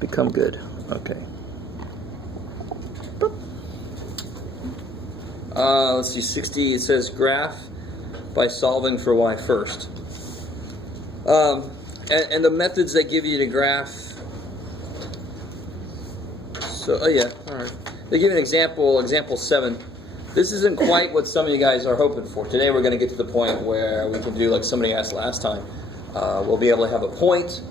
become good. Okay. Let's see, 60, it says graph by solving for y first. And the methods they give you to graph. So, oh yeah, all right. They give an example 7. This isn't quite what some of you guys are hoping for. Today we're going to get to the point where we can do like somebody asked last time. We'll be able to have a point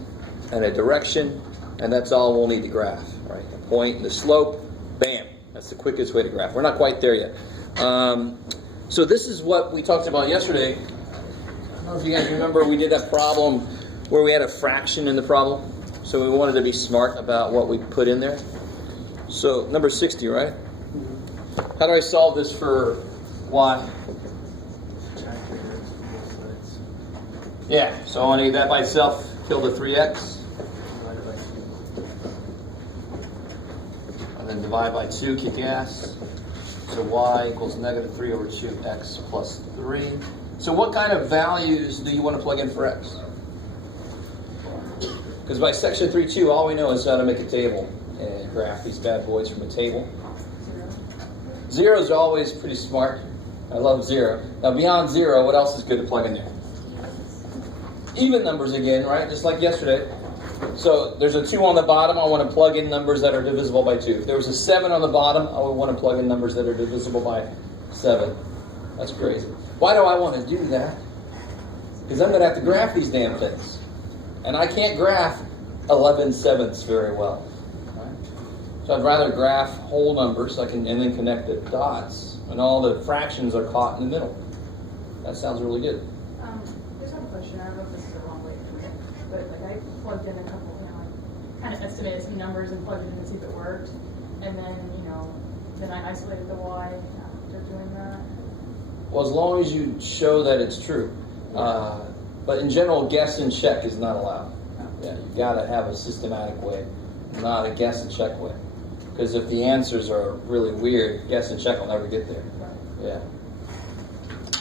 and a direction, and that's all we'll need to graph, right? A point and the slope, bam. That's the quickest way to graph. We're not quite there yet. So this is what we talked about yesterday. I don't know if you guys remember, we did that problem where we had a fraction in the problem. So we wanted to be smart about what we put in there. So number 60, right? How do I solve this for y? Yeah, so I want to get that by itself, kill the 3x. And then divide by 2, kick ass. So y equals negative 3 over 2x plus 3. So what kind of values do you want to plug in for x? Because by section 3.2, all we know is how to make a table and graph these bad boys from a table. 0 is always pretty smart. I love 0. Now beyond 0, what else is good to plug in there? Even numbers again, right? Just like yesterday. So there's a 2 on the bottom. I want to plug in numbers that are divisible by 2. If there was a 7 on the bottom, I would want to plug in numbers that are divisible by 7. That's crazy. Why do I want to do that? Because I'm going to have to graph these damn things. And I can't graph 11/7 very well. Right? So I'd rather graph whole numbers and then connect the dots. And all the fractions are caught in the middle. That sounds really good. There's one question. I don't know if this is the wrong way to do it. But like I plugged in a couple, kind of estimated some numbers and plugged it in to see if it worked. And then, then I isolated the y after doing that. Well, as long as you show that it's true. But in general, guess and check is not allowed. Yeah, you've got to have a systematic way, not a guess and check way. Because if the answers are really weird, guess and check will never get there. Yeah.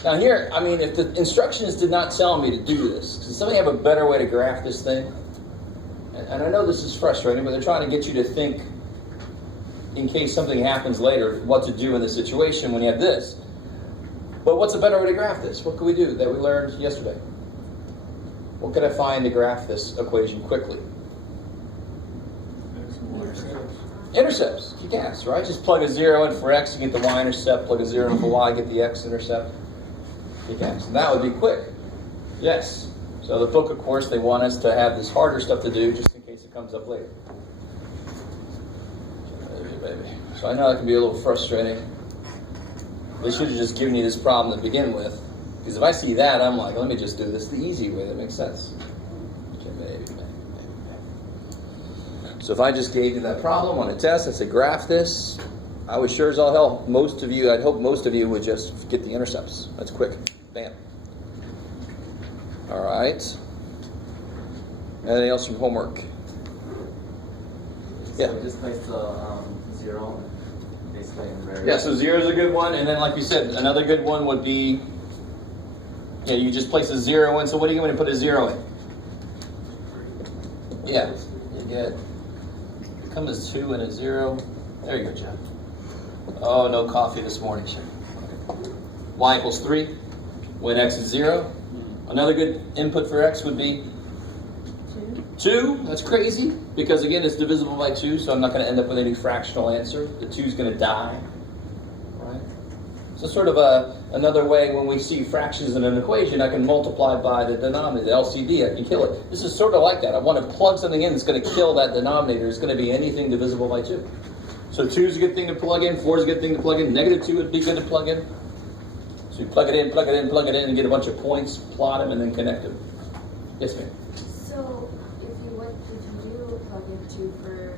Now here, if the instructions did not tell me to do this, does somebody have a better way to graph this thing? And I know this is frustrating, but they're trying to get you to think, in case something happens later, what to do in the situation when you have this. But what's a better way to graph this? What could we do that we learned yesterday? What could I find to graph this equation quickly? Intercepts. You guess, right? Just plug a 0 in for x, you get the y-intercept. Plug a 0 in for y, get the x-intercept. You guess. And that would be quick. Yes. So the book, of course, they want us to have this harder stuff to do just in case it comes up later. Baby. So I know that can be a little frustrating. They should have just given you this problem to begin with. Because if I see that, I'm like, let me just do this the easy way. That makes sense. Okay, baby. So if I just gave you that problem on a test, I said, graph this, I would sure as all hell, I'd hope most of you would just get the intercepts. That's quick. Bam. All right. Anything else from homework? Yeah. So just place the 0 basically in the variable. Yeah, so 0 is a good one. And then, like you said, another good one would be, you just place a 0 in. So what are you going to put a 0 in? Yeah, you get, come as 2 and a 0. There you go, Jeff. Oh, no coffee this morning, Jeff. Okay. Y equals 3 when x is 0. Another good input for x would be 2. That's crazy because, again, it's divisible by 2, so I'm not going to end up with any fractional answer. The 2 is going to die. Right? So sort of another way when we see fractions in an equation, I can multiply by the denominator, the LCD, I can kill it. This is sort of like that. I want to plug something in that's going to kill that denominator. It's going to be anything divisible by 2. So 2 is a good thing to plug in, 4 is a good thing to plug in, negative 2 would be good to plug in. So you plug it in, plug it in, plug it in, and get a bunch of points, plot them, and then connect them. Yes, ma'am? So if you plug in 2 for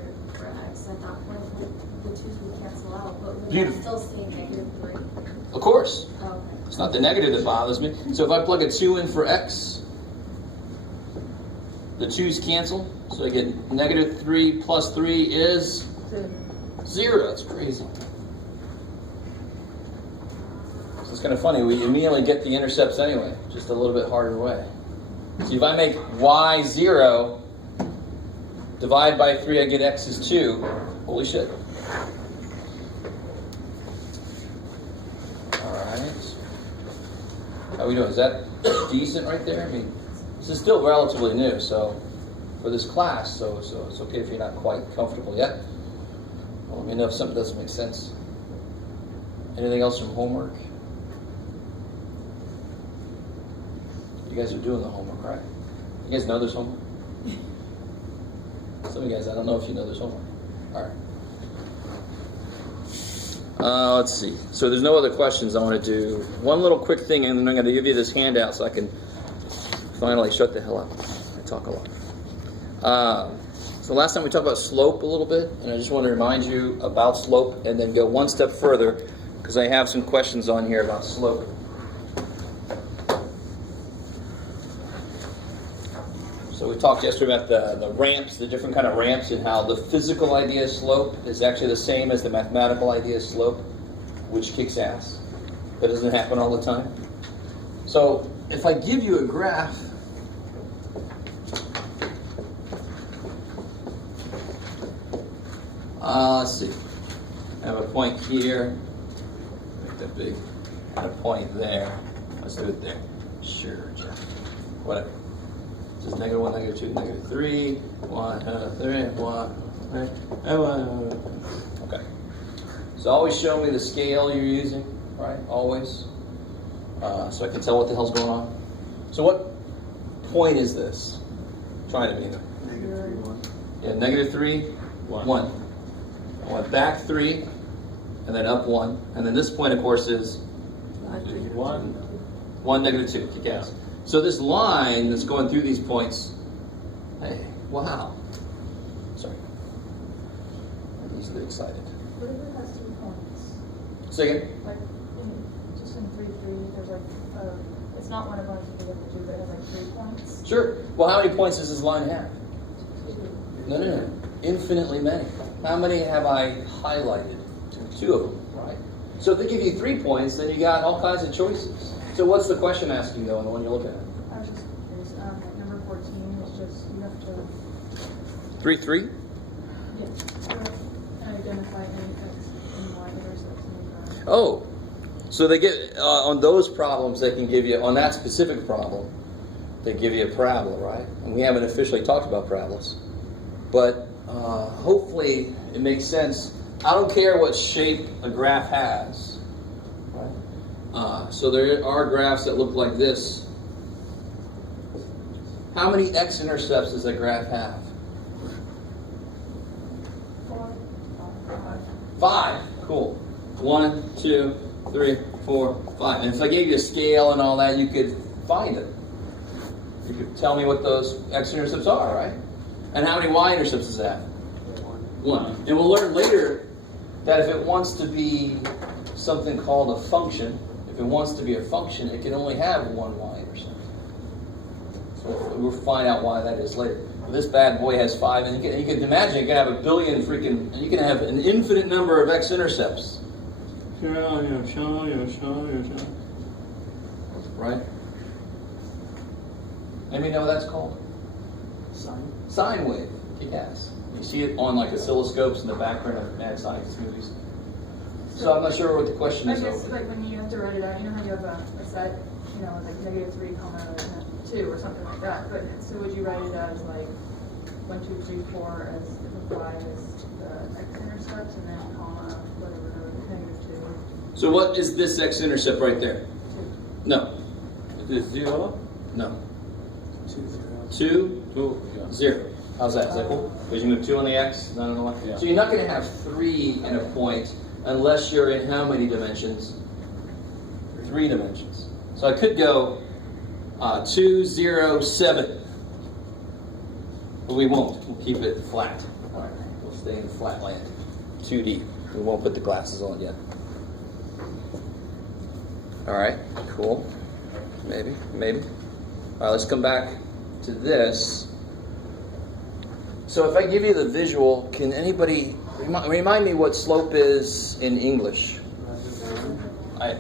x at that point, the 2's would cancel out, but would that still stay negative 3? Of course. Oh, okay. It's not the negative that bothers me. So if I plug a 2 in for x, the 2's cancel. So I get negative 3 plus 3 is 0. That's crazy. So it's kind of funny. We immediately get the intercepts anyway, just a little bit harder way. So if I make y 0, Divide by 3, I get x is 2. Holy shit. Alright. How are we doing? Is that decent right there? I mean, this is still relatively new, so for this class, so it's okay if you're not quite comfortable yet. Well, let me know if something doesn't make sense. Anything else from homework? You guys are doing the homework, right? You guys know there's homework? Some of you guys, I don't know if you know there's homework. All right. Let's see. So there's no other questions. I want to do one little quick thing, and then I'm going to give you this handout so I can finally shut the hell up. I talk a lot. So last time we talked about slope a little bit, and I just want to remind you about slope and then go one step further because I have some questions on here about slope. So we talked yesterday about the ramps, the different kind of ramps, and how the physical idea of slope is actually the same as the mathematical idea of slope, which kicks ass. That doesn't happen all the time. So if I give you a graph, let's see. I have a point here. Make that big. And a point there. Let's do it there. Sure, Jeff. Whatever. This is -1, -2, -3, 1, 3, 1, right? Okay. So always show me the scale you're using, right? Always. So I can tell what the hell's going on. So what point is this? Trying to be there. -3, 1. Yeah, -3, 1. I went back 3, and then up 1. And then this point, of course, is 1. 1, -2. Kick ass. So this line that's going through these points, hey, wow. Sorry. I'm easily excited. What if it has 2 points? Say again? Like, just in 3, 3, there's like, it's not one of ours if you look at 2, but it has like 3 points. Sure. Well, how many points does this line have? 2. No. Infinitely many. How many have I highlighted? 2 of them, right? So if they give you 3 points, then you got all kinds of choices. So what's the question asking, though, in the one you're looking at? I was just curious, like number 14 is just, you have to, 3, 3? yeah, identify any X and Y intercepts. Oh, so they get, on those problems, they can give you, on that specific problem, they give you a parabola, right? And we haven't officially talked about parabolas. But hopefully it makes sense. I don't care what shape a graph has, right? So there are graphs that look like this. How many x-intercepts does that graph have? 5. Cool. 1, 2, 3, 4, 5. And if I gave you a scale and all that, you could find it. You could tell me what those x-intercepts are, right? And how many y-intercepts does that have? 1. And we'll learn later that if it wants to be something called a function, if it wants to be a function, it can only have 1 y-intercept. So we'll find out why that is later. But this bad boy has 5, and you can imagine you can have a billion freaking, and you can have an infinite number of x-intercepts. Right? Anybody know what that's called? Sine wave. Kick ass. You see it on like oscilloscopes in the background of mad scientist movies. So I'm not sure what the question is. I guess like when you have to write it out, you know how you have a set, you know, like -3, 2 or something like that. But so would you write it as like 1, 2, 3, 4 as if y is the x-intercept, and then comma whatever -2. So what is this x-intercept right there? 2. No. Is it 0? No. 2, 2, 0. How's that? Is that cool? Because you move 2 on the x, none on the y. Yeah. So you're not going to have 3 in a point unless you're in how many dimensions? 3 dimensions. So I could go 2, 0, 7. But we won't. We'll keep it flat. All right. We'll stay in flat land. 2D. We won't put the glasses on yet. All right. Cool. Maybe. All right. Let's come back to this. So if I give you the visual, can anybody remind me what slope is in English?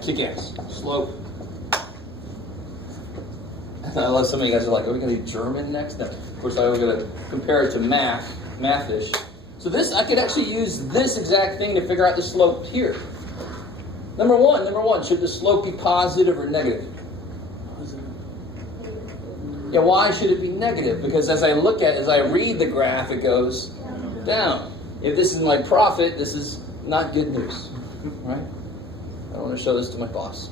Kick ass. Slope. I love some of you guys are like, are we going to do German next? No. Of course, I'm going to compare it to math. mathish. So this, I could actually use this exact thing to figure out the slope here. Number one, should the slope be positive or negative? Yeah, why should it be negative? Because as I read the graph, it goes down. If this is my profit, this is not good news, right? I don't want to show this to my boss.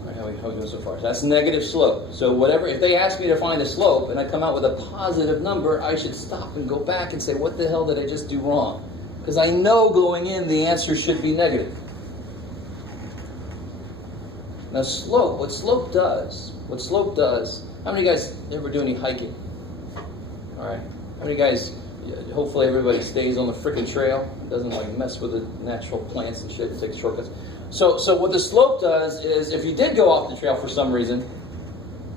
All right, how we doing so far? So that's negative slope. So whatever, if they ask me to find a slope and I come out with a positive number, I should stop and go back and say, what the hell did I just do wrong? Because I know going in the answer should be negative. Now slope, what slope does, how many guys ever do any hiking? All right, how many guys, hopefully everybody stays on the freaking trail, doesn't like mess with the natural plants and shit and take shortcuts. So what the slope does is, if you did go off the trail for some reason,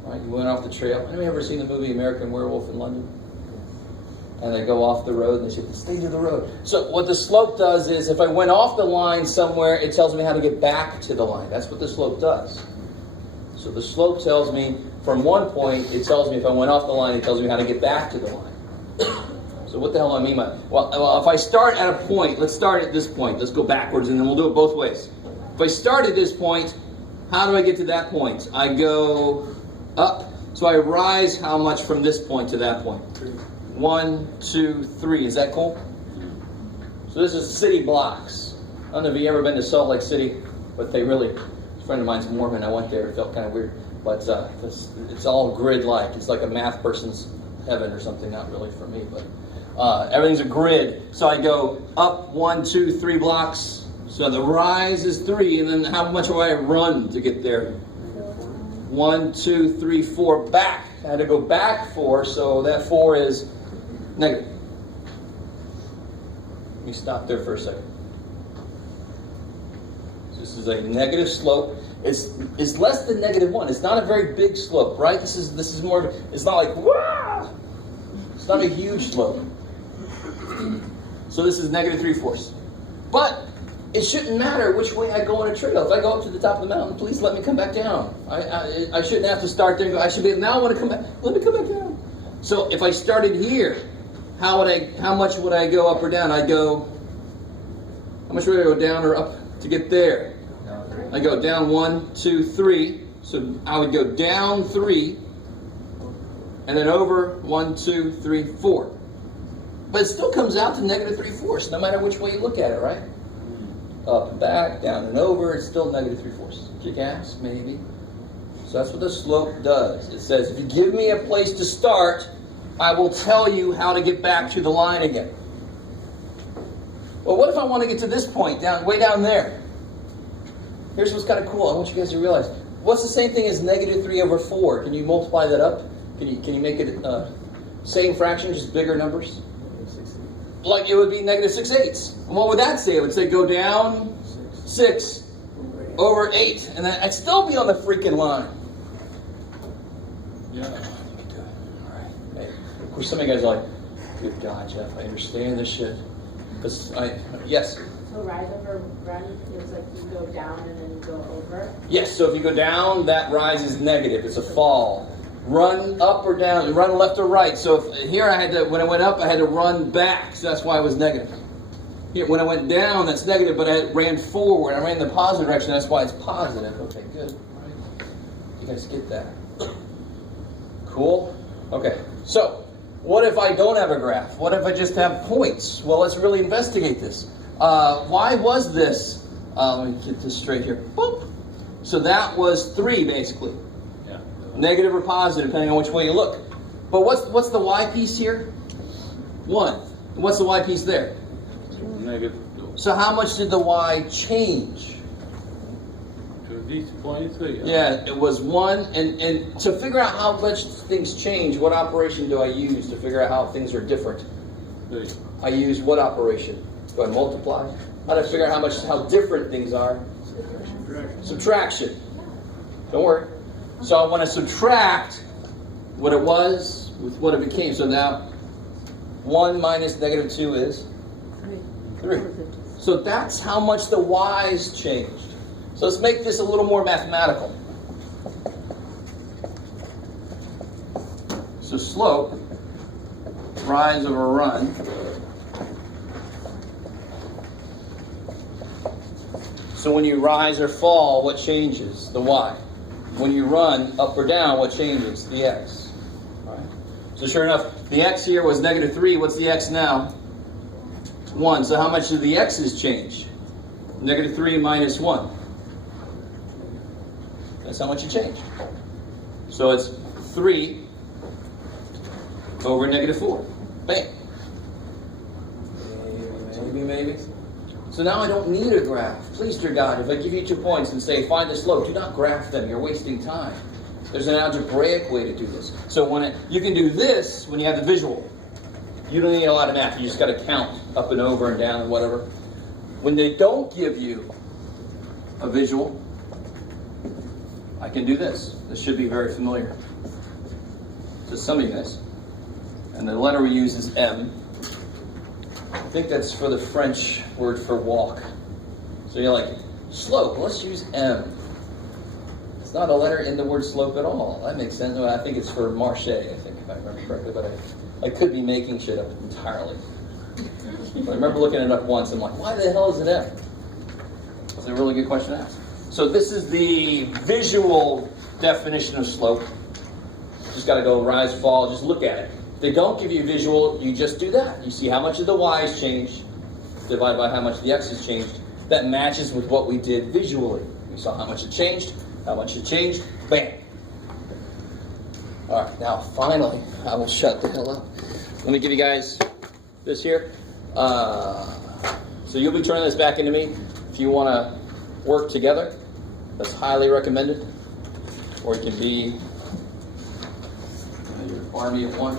right, you went off the trail. Anybody ever seen the movie American Werewolf in London? And they go off the road and they say, stay to the road. So what the slope does is, if I went off the line somewhere, it tells me how to get back to the line. That's what the slope does. So the slope tells me, from one point, it tells me if I went off the line, it tells me how to get back to the line. So what the hell do I mean by, well, if I start at a point, let's start at this point. Let's go backwards and then we'll do it both ways. If I start at this point, how do I get to that point? I go up, so I rise how much from this point to that point? 1, 2, 3. Is that cool? So this is city blocks. I don't know if you've ever been to Salt Lake City, but a friend of mine's Mormon. I went there. It felt kind of weird. But it's all grid-like. It's like a math person's heaven or something. Not really for me, but everything's a grid. So I go up 1, 2, 3 blocks. So the rise is 3, and then how much do I run to get there? 1, 2, 3, 4 back. I had to go back 4, so that 4 is negative. Let me stop there for a second. So this is a negative slope. It's less than -1. It's not a very big slope, right? This is more. It's not like wah. It's not a huge slope. So this is -3/4. But it shouldn't matter which way I go on a trail. If I go up to the top of the mountain, please let me come back down. I shouldn't have to start there and go, I should be, now I want to come back. Let me come back down. So if I started here, how much would I go up or down? How much would I go down or up to get there? I go down 1, 2, 3. So I would go down 3, and then over 1, 2, 3, 4. But it still comes out to -3/4, no matter which way you look at it, right? Up and back, down and over, it's still -3/4. Kick ass, maybe. So that's what the slope does. It says, if you give me a place to start, I will tell you how to get back to the line again. Well, what if I want to get to this point, way down there? Here's what's kind of cool. I want you guys to realize. What's the same thing as -3/4? Can you multiply that up? Can you make it same fraction, just bigger numbers? Like it would be -6/8. And what would that say? It would say go down 6 over 8. And then I'd still be on the freaking line. Yeah. All right. Hey, of course, some of you guys are like, good God, Jeff, I understand this shit. Yes? So rise over run is like you go down and then go over? Yes, so if you go down, that rise is negative. It's a fall. Run up or down, run left or right. So here when I went up, I had to run back. So that's why it was negative. Here, when I went down, that's negative, but I ran forward. I ran in the positive direction. That's why it's positive. Okay, good. All right. You guys get that? Cool? Okay. So, what if I don't have a graph? What if I just have points? Well, let's really investigate this. Why was this? Let me get this straight here. Boop. So that was 3, basically. Negative or positive, depending on which way you look. But what's the y piece here? 1. And what's the y piece there? Negative. So how much did the y change? To these points, Yeah, it was 1. And to figure out how much things change, what operation do I use to figure out how things are different? I use what operation? Do I multiply? How do I figure out how different things are? Subtraction. Don't worry. So I want to subtract what it was with what it became. So now 1 minus -2 is 3. So that's how much the y's changed. So let's make this a little more mathematical. So slope rise over run. So when you rise or fall, what changes? The y. When you run up or down, what changes? The x. All right. So sure enough, the x here was -3. What's the x now? 1. So how much do the x's change? -3 minus 1. That's how much it changed. So it's 3 over -4. Bam. Maybe. So now I don't need a graph. Please, dear God, if I give you 2 points and say, find the slope, do not graph them. You're wasting time. There's an algebraic way to do this. So you can do this when you have the visual. You don't need a lot of math. You just got to count up and over and down and whatever. When they don't give you a visual, I can do this. This should be very familiar to some of you guys. And the letter we use is M. I think that's for the French word for walk. So you're like, slope, let's use M. It's not a letter in the word slope at all. That makes sense. I think it's for marche, I think, if I remember correctly, but I could be making shit up entirely. But I remember looking it up once, and I'm like, why the hell is it M? That's a really good question to ask. So this is the visual definition of slope. Just got to go rise, fall, just look at it. If they don't give you visual, you just do that. You see how much of the y has changed, divided by how much the x has changed. That matches with what we did visually. We saw how much it changed, bam. All right, now finally, I will shut the hell up. Let me give you guys this here. So you'll be turning this back into me. If you want to work together, that's highly recommended. Or it can be your army of one.